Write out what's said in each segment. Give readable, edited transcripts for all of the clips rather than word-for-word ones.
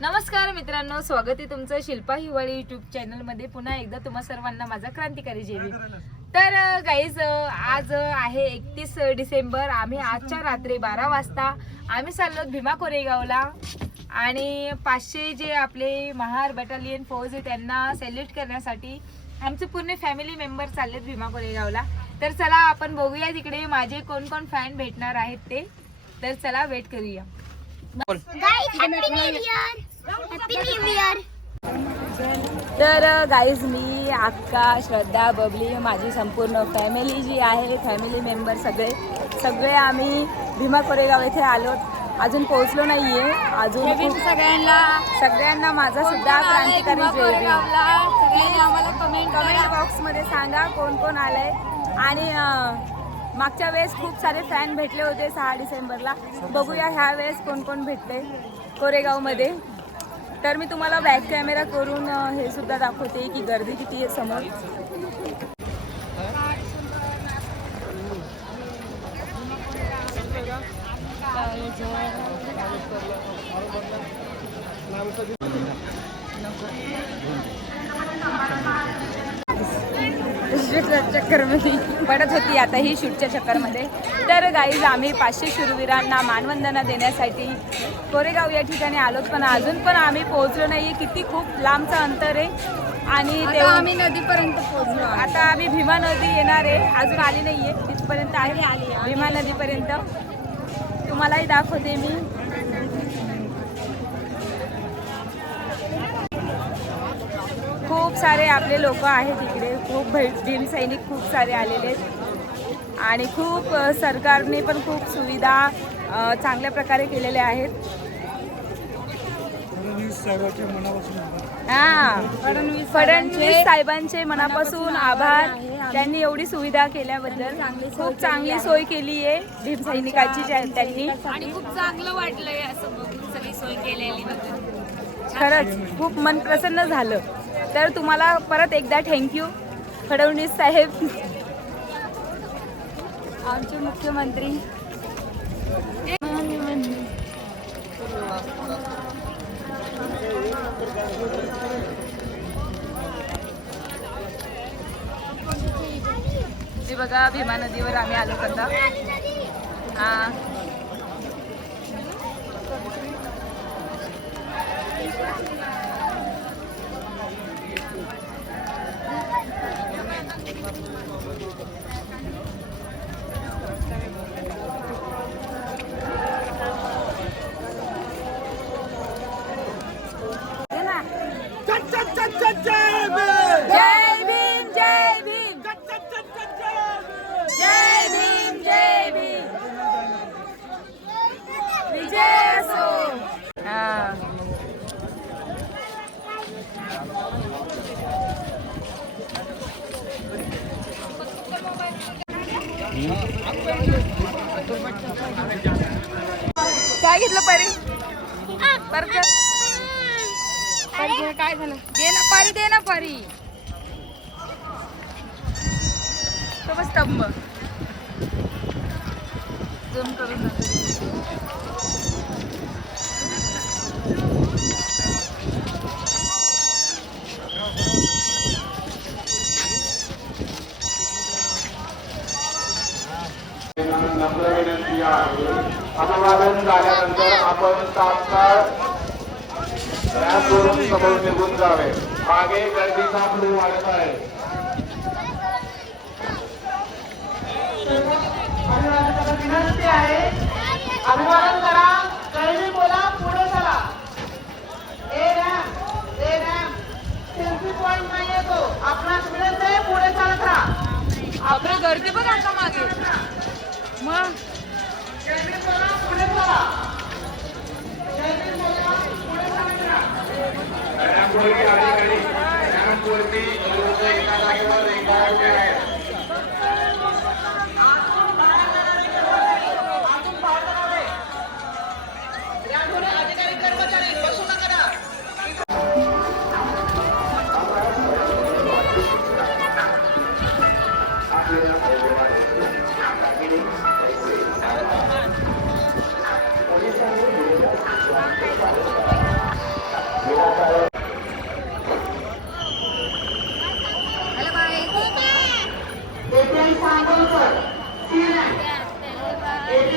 नमस्कार मित्रांनो, स्वागत आहे तुमचं शिल्पा हिवाळी यूट्यूब चॅनल मध्ये. पुन्हा एकदा तुम्हा सर्वांना माझा क्रांतिकारी जय भीम. तर गाईज, आज आहे 31 डिसेंबर. आम्ही आजच्या रात्री 12 वाजता आम्ही चाललो भीमा कोरेगावला आणि 500 जे आपले महार बटालियन फौज आहे त्यांना सॅल्यूट करण्यासाठी आमचे पूर्ण फॅमिली मेंबर चाललेत भीमा कोरेगावला. तर चला आपण बघूया तिकडे माझे कोण कोण फॅन भेटणार आहेत ते. तर चला वेट करूया. तर गाईज, मी अक्का, श्रद्धा, बबली, माझी संपूर्ण फॅमिली जी आहे, फॅमिली मेंबर सगळे आम्ही भीमा कोरेगाव येथे आलो. अजून पोहोचलो नाहीये. अजून सगळ्यांना माझा सुद्धा क्रांतिकारी जय भीम. आम्हाला कमेंट बॉक्स मध्ये सांगा कोण कोण आलंय. आणि मागच्या वेळेस खूप सारे फॅन भेटले होते 6 डिसेंबरला. बघूया ह्या वेळेस कोण कोण भेटले कोरेगावमध्ये. तर मी तुम्हाला बॅक कॅमेरा करून हे सुद्धा दाखवते की गर्दी किती आहे समोर. चक्करमध्ये पडत होती आता ही शूटच्या चक्करमध्ये. तर गाईज, आम्ही 500 शूरवीरांना मानवंदना देण्यासाठी कोरेगाव या ठिकाणी आलोत, पण अजून पण आम्ही पोहोचलो नाहीये. किती खूप लांबचं अंतर आहे आणि ते आम्ही नदीपर्यंत पोहोचलो. आता आम्ही भीमा नदी येणार आहे, अजून आली नाहीये, तिथपर्यंत आहे भीमा नदीपर्यंत. तुम्हालाही दाखवते मी. खूप सारे आपले लोक आहेत इकडे. खूप भीम सैनिक खूप सारे आलेले आहेत आणि खूप सरकारने पण खूप सुविधा चांगल्या प्रकारे केलेल्या आहेत. फडणवीस साहेबांचे मनापासून आभार. त्यांनी एवढी सुविधा केल्याबद्दल. खूप चांगली सोय केली आहे भीम सैनिकाची त्यांनी. आणि खूप चांगलं वाटलंय असं बघून सगळी सोय केलेली. खरंच खूप मन प्रसन्न झालं. तर तुम्हाला परत एकदा थँक्यू फडणवीस साहेब, आमचे मुख्यमंत्री. हे बघा, भीमा नदीवर आम्ही आलो आता. काय घेतलं परी? काय झालं? दे ना परी, दे ना परी. तो बस स्तंभ झूम करून विनंती आहे. अभिवादन झाल्यानंतर आपण तात्काळ रॅम्पवरून समोर निघून जावे. मागे गर्दीचा फ्लो वाढत आहे. विनंती आहे, अभिवादन करा, काही बोला, पुढे चला. सेल्फी पॉइंट नाहीये तो, आपणास विनंती आहे, पुढे चालत राहा. आपली गर्दी बघ आता मागे. मग पुढे चला.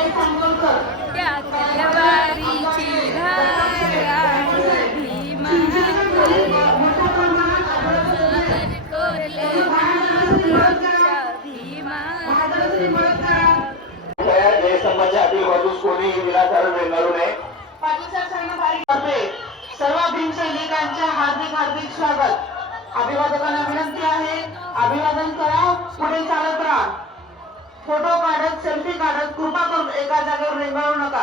जय सांगोलकर. त्या तलवारीची धार आहे भीमा जयस्तंभाच्या आतील बाजूस कोणीही विनाकारण रेंगाळू नये. सर्व भीमसैनिकांचे हार्दिक हार्दिक स्वागत. अभिवादकांना विनंती आहे, अभिवादन करा, पुढे चालत राहा. फोटो काढत, सेल्फी काढत कृपा करून एका जागेवर रेंगाळू नका.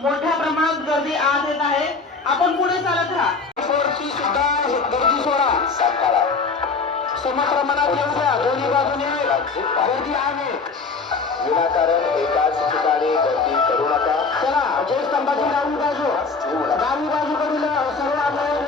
मोठ्या प्रमाणात गर्दी आत येत आहे, आपण पुढे चालत राहा. सुद्धा गर्दी सोडा, समप्रमाणात येऊ द्या. दोन्ही बाजूने गर्दी आहे. विनाकारण एकाच ठिकाणी गर्दी करू नका. चला, जय स्तंभाची डावी बाजूकडील सर्व आंदोलन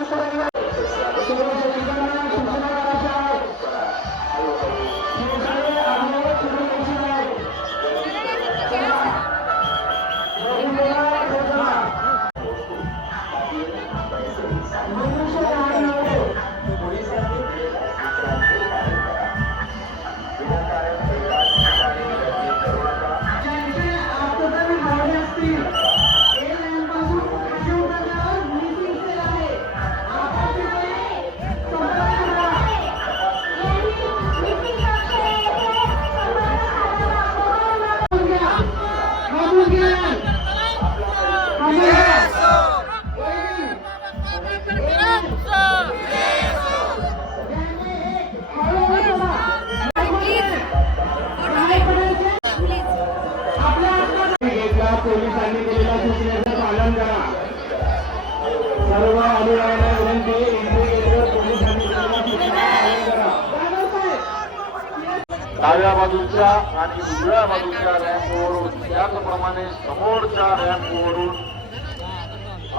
पोलिसांनी केलेल्या सूचनेचं पालन करा. सर्व अनुयायांना विनंती, इंडिकेटर पोलिसांनी केलेल्या सूचनेचं पालन करा. डाव्या बाजूच्या आणि उजव्या बाजूच्या रॅम्पवरून त्याचप्रमाणे समोरच्या रॅम्पवरून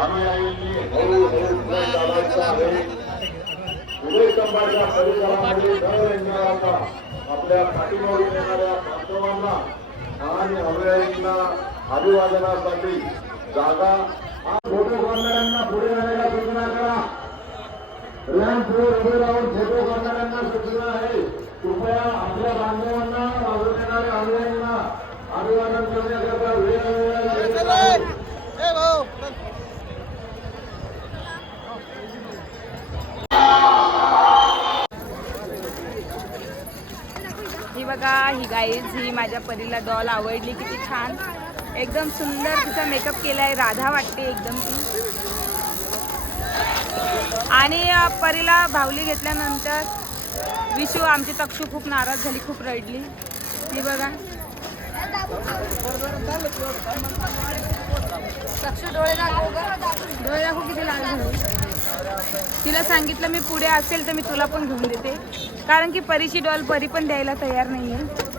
अनुयायांनी हळूहळू चालायचं आहे. विजयस्तंभाच्या परिसरामध्ये न रेंगाळता आपल्या पाठीमागून येणाऱ्या बांधवांना आणि अनुयायींना अभिवादनासाठी जागा. फोटो काढणाऱ्यांना पुढे जाण्याला सूचना करा. रॅम्पवर उभे राहून फोटो काढणाऱ्यांना सूचना आहे, कृपया आपल्या बांधवांना बाजूला येणाऱ्या अनुयायींना अभिवादन करण्याकरता वेळ. ही बघा, ही गाईज, ही माझ्या परीला डॉल आवडली. किती छान, एकदम सुंदर तिचा मेकअप केलाय, राधा वाटते एकदम ती. आणि परीला भावली घेतल्यानंतर विशू आमची तक्षू खूप नाराज झाली, खूप रडली. ही बघा, तक्षू डोळे दाखव किती लाल झाली. तिला सांगितलं मी पुढे असेल तर मी तुला पण घेऊन देते, कारण की परीची डॉल परी पण द्यायला तयार नाहीये.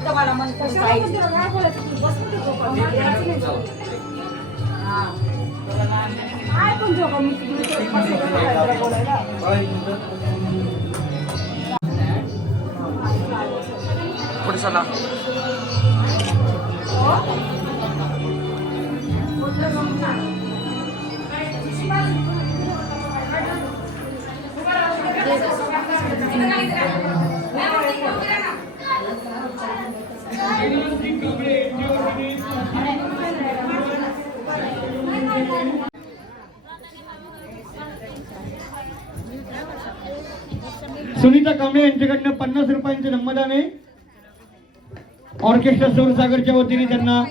इतकं मला मन कसं पुढे चला. सुनीता कांबळे यांच्याकडनं 50 रुपयांचे नम्रदान आहे. ऑर्केस्ट्रा सौरसागरच्या वतीने त्यांना